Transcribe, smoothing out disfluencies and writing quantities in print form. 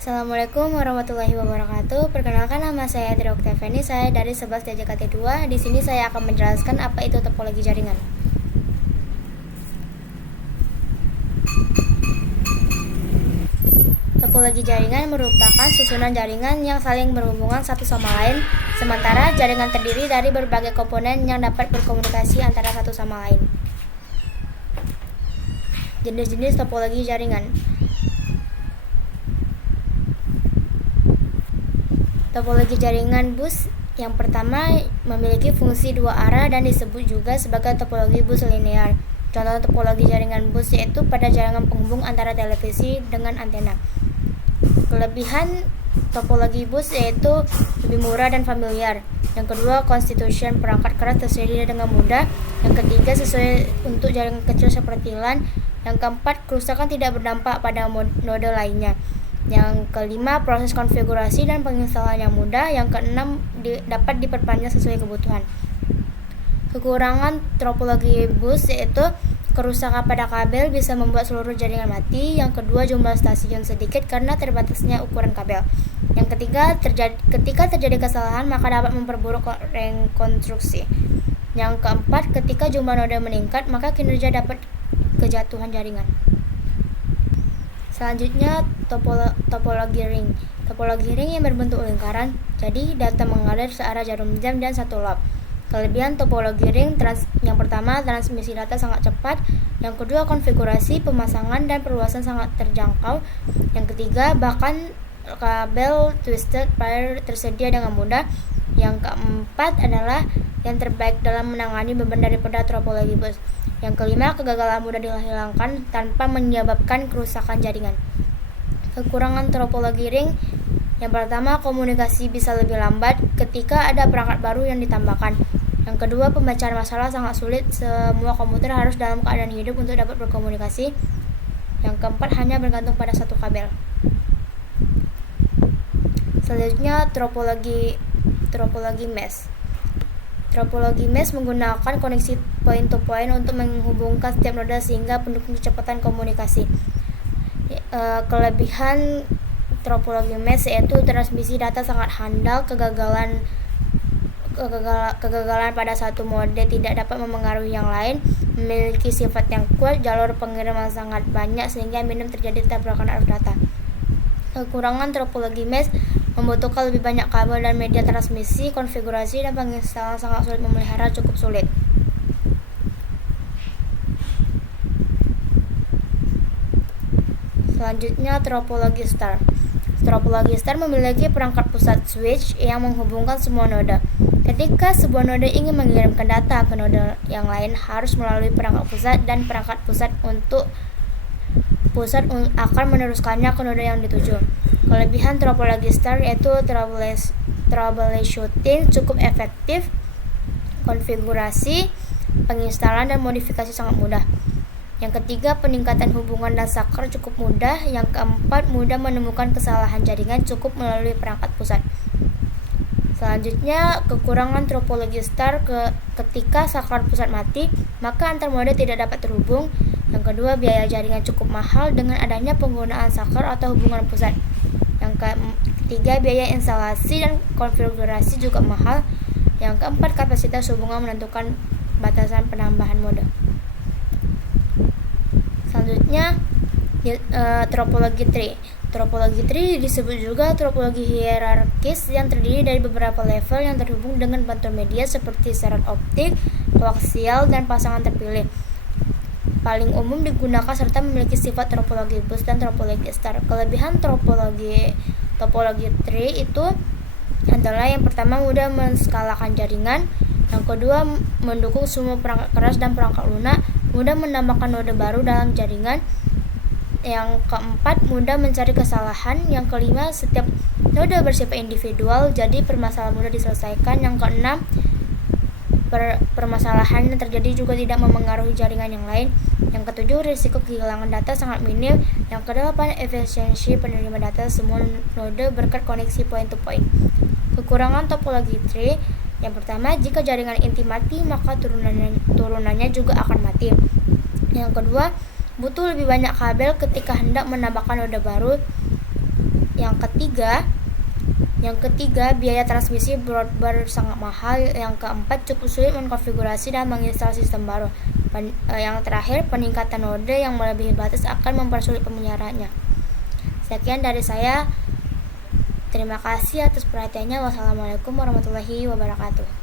Assalamualaikum warahmatullahi wabarakatuh. Perkenalkan, nama saya Tri Oktaviani. Saya dari 11 DJKT 2. Di sini saya akan menjelaskan apa itu topologi jaringan. Topologi jaringan merupakan susunan jaringan yang saling berhubungan satu sama lain, sementara jaringan terdiri dari berbagai komponen yang dapat berkomunikasi antara satu sama lain. Jenis-jenis topologi jaringan. Topologi jaringan bus yang pertama memiliki fungsi dua arah dan disebut juga sebagai topologi bus linear. Contoh topologi jaringan bus yaitu pada jaringan penghubung antara televisi dengan antena. Kelebihan topologi bus yaitu lebih murah dan familiar. Yang kedua, constitution perangkat keras tersedia dengan mudah. Yang ketiga, sesuai untuk jaringan kecil seperti LAN. Yang keempat, kerusakan tidak berdampak pada node lainnya. Yang kelima, proses konfigurasi dan penginstalan yang mudah. Yang keenam, dapat diperpanjang sesuai kebutuhan. Kekurangan topologi bus yaitu kerusakan pada kabel bisa membuat seluruh jaringan mati. Yang kedua, jumlah stasiun sedikit karena terbatasnya ukuran kabel. Yang ketiga, ketika terjadi kesalahan maka dapat memperburuk rekonstruksi. Yang keempat, ketika jumlah node meningkat maka kinerja dapat kejatuhan jaringan. Selanjutnya, topologi ring. Topologi ring yang berbentuk lingkaran, jadi data mengalir searah jarum jam dan satu loop. Kelebihan topologi ring, yang pertama, transmisi data sangat cepat. Yang kedua, konfigurasi, pemasangan, dan perluasan sangat terjangkau. Yang ketiga, bahkan kabel twisted pair tersedia dengan mudah. Yang keempat adalah yang terbaik dalam menangani beban daripada topologi bus. Yang kelima, kegagalan mudah dihilangkan tanpa menyebabkan kerusakan jaringan. Kekurangan topologi ring, yang pertama, komunikasi bisa lebih lambat ketika ada perangkat baru yang ditambahkan. Yang kedua, pembacaan masalah sangat sulit. Semua komputer harus dalam keadaan hidup untuk dapat berkomunikasi. Yang keempat, hanya bergantung pada satu kabel. Selanjutnya, topologi mesh. Topologi mesh menggunakan koneksi point to point untuk menghubungkan setiap noda sehingga mendukung kecepatan komunikasi. Kelebihan topologi mesh yaitu transmisi data sangat handal, kegagalan pada satu mode tidak dapat memengaruhi yang lain, memiliki sifat yang kuat, jalur pengiriman sangat banyak sehingga minim terjadi tabrakan arus data. Kekurangan topologi mesh membutuhkan lebih banyak kabel dan media transmisi, konfigurasi dan penginstalan sangat sulit, memelihara cukup sulit. Selanjutnya, topologi star. Topologi star memiliki perangkat pusat switch yang menghubungkan semua node. Ketika sebuah node ingin mengirimkan data ke node yang lain harus melalui perangkat pusat, dan perangkat pusat akan meneruskannya ke node yang dituju. Kelebihan topologi star yaitu troubleshooting cukup efektif, konfigurasi, penginstalan dan modifikasi sangat mudah. Yang ketiga, peningkatan hubungan dan saklar cukup mudah. Yang keempat, mudah menemukan kesalahan jaringan cukup melalui perangkat pusat. Selanjutnya, kekurangan topologi star ketika saklar pusat mati, maka antar mode tidak dapat terhubung. Yang kedua, biaya jaringan cukup mahal dengan adanya penggunaan saklar atau hubungan pusat. Yang ketiga, biaya instalasi dan konfigurasi juga mahal. Yang keempat, kapasitas hubungan menentukan batasan penambahan mode. Selanjutnya, topologi tree. Topologi tree disebut juga topologi hierarkis yang terdiri dari beberapa level yang terhubung dengan bantuan media seperti syarat optik, koaksial, dan pasangan terpilih. Paling umum digunakan serta memiliki sifat topologi bus dan topologi star. Kelebihan topologi tree itu adalah yang pertama, mudah menskalakan jaringan. Yang kedua, mendukung semua perangkat keras dan perangkat lunak, mudah menambahkan node baru dalam jaringan. Yang keempat, mudah mencari kesalahan. Yang kelima, setiap node bersifat individual, jadi permasalahan mudah diselesaikan. Yang keenam, permasalahan yang terjadi juga tidak memengaruhi jaringan yang lain. Yang ketujuh, risiko kehilangan data sangat minim. Yang kedelapan, efisiensi penerima data semua node berkat koneksi point to point. Kekurangan topologi tree, yang pertama, jika jaringan inti mati maka turunannya juga akan mati. Yang kedua, butuh lebih banyak kabel ketika hendak menambahkan node baru. Yang ketiga, biaya transmisi broadband sangat mahal. Yang keempat, cukup sulit mengkonfigurasi dan menginstal sistem baru. Yang terakhir, peningkatan node yang melebihi batas akan mempersulit pemeliharaannya. Sekian dari saya. Terima kasih atas perhatiannya. Wassalamualaikum warahmatullahi wabarakatuh.